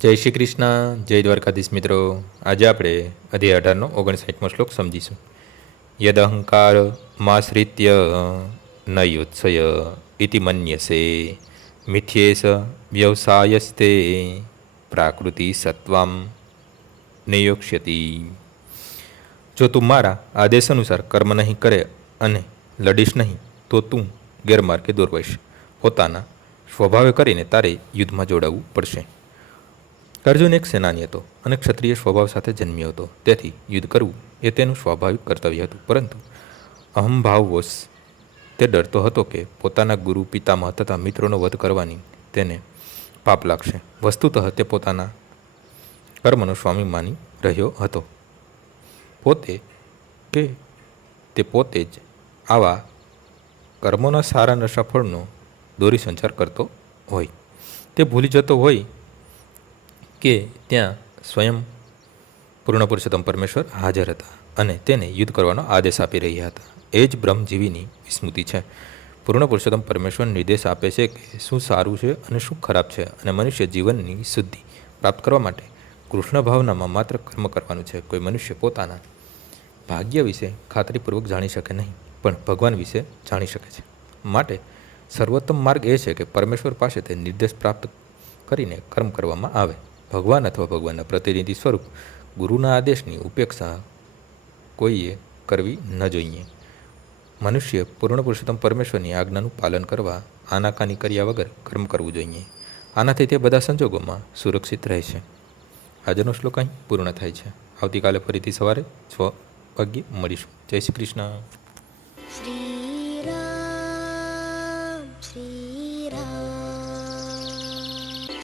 જય શ્રી કૃષ્ણ, જય દ્વારકાધીશ મિત્રો. આજે આપણે અધ્યાય 18નો 59મો શ્લોક સમજીશું. યદ અહંકાર માશ્રિત્ય ન યોત્સય ઇતિ મન્યસે મિથ્યેશ વ્યવસાયસ્તે પ્રાકૃતિ સત્વામ નિયોક્ષ્યતિ. જો તું મારા આદેશ અનુસાર કર્મ નહીં કરે અને લડીશ નહીં તો તું ગેરમાર્ગે દોરવાઈશ. પોતાના સ્વભાવે કરીને તારે યુદ્ધમાં જોડાવવું પડશે. અર્જુન એક સેનાની હતો અને ક્ષત્રિય સ્વભાવ સાથે જન્મ્યો હતો. તેથી યુદ્ધ કરવું એ તેનું સ્વાભાવિક કર્તવ્ય હતું. પરંતુ અહંભાવવશ તે ડરતો હતો કે પોતાના ગુરુ, પિતામહ તથા મિત્રોનો વધ કરવાની તેને પાપ લાગશે. વસ્તુતઃ તે પોતાના કર્મનો સ્વામી માની રહ્યો હતો. તે પોતે જ આવા કર્મોના સારા નશા ફળનો દોરી સંચાર કરતો હોય. તે ભૂલી જતો હોય કે ત્યાં સ્વયં પૂર્ણ પુરુષોત્તમ પરમેશ્વર હાજર હતા અને તેને યુદ્ધ કરવાનો આદેશ આપી રહ્યા હતા. એ જ બ્રહ્મજીવીની વિસ્મૃતિ છે. પૂર્ણ પુરુષોત્તમ પરમેશ્વર નિર્દેશ આપે છે કે શું સારું છે અને શું ખરાબ છે, અને મનુષ્ય જીવનની શુદ્ધિ પ્રાપ્ત કરવા માટે કૃષ્ણ ભાવનામાં માત્ર કર્મ કરવાનું છે. કોઈ મનુષ્ય પોતાના ભાગ્ય વિશે ખાતરીપૂર્વક જાણી શકે નહીં, પણ ભગવાન વિશે જાણી શકે છે. માટે સર્વોત્તમ માર્ગ એ છે કે પરમેશ્વર પાસે તે નિર્દેશ પ્રાપ્ત કરીને કર્મ કરવામાં આવે. ભગવાન અથવા ભગવાનના પ્રતિનિધિ સ્વરૂપ ગુરુના આદેશની ઉપેક્ષા કોઈએ કરવી ન જોઈએ. મનુષ્ય પૂર્ણ પુરુષોત્તમ પરમેશ્વરની આજ્ઞાનું પાલન કરવા આનાકાની કર્યા વગર કર્મ કરવું જોઈએ. આનાથી તે બધા સંજોગોમાં સુરક્ષિત રહે છે. આજનો શ્લોક અહીં પૂર્ણ થાય છે. આવતીકાલે ફરીથી સવારે 6 વાગ્યે મળીશું. જય શ્રી કૃષ્ણ.